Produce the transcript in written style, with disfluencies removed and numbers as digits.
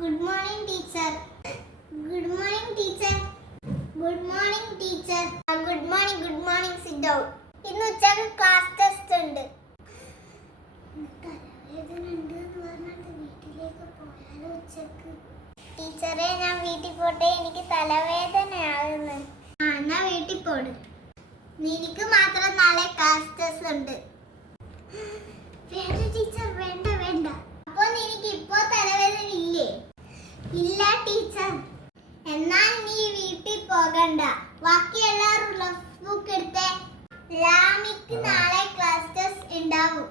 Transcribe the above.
Good morning, teacher. Good morning, teacher. Good morning, teacher. Good morning, good morning. Sit down. ഇന്ന് ഉച്ചക്ക് class test ഉണ്ട്. തലവേദന ഉണ്ട് എന്ന് പറഞ്ഞിട്ട് വീട്ടിലേക്ക് പോയാലോ ഉച്ചക്ക്? ടീച്ചറെ ഞാൻ വീട്ടിൽ പോട്ടെ, എനിക്ക് തലവേദനയാകുന്നു. എന്നാ വീട്ടിൽ പോട്. നിനക്ക് മാത്രം നാളെ ക്ലാസ് ടെസ്റ്റ് ഉണ്ട്. വേണ്ട ടീച്ചർ, വേണ്ട വേണ്ട. അപ്പൊ നിനക്ക് ഇപ്പോ തലവേദന ഇല്ലേ? ഇല്ല ടീച്ചർ. എന്നാൽ നീ വീട്ടിൽ പോകണ്ട. ബാക്കി എല്ലാവരും റഫ് ബുക്ക് എടുത്തേ. ലാമിക്ക് നാളെ ക്ലാസ് ടെസ്റ്റ് ഉണ്ടാവും.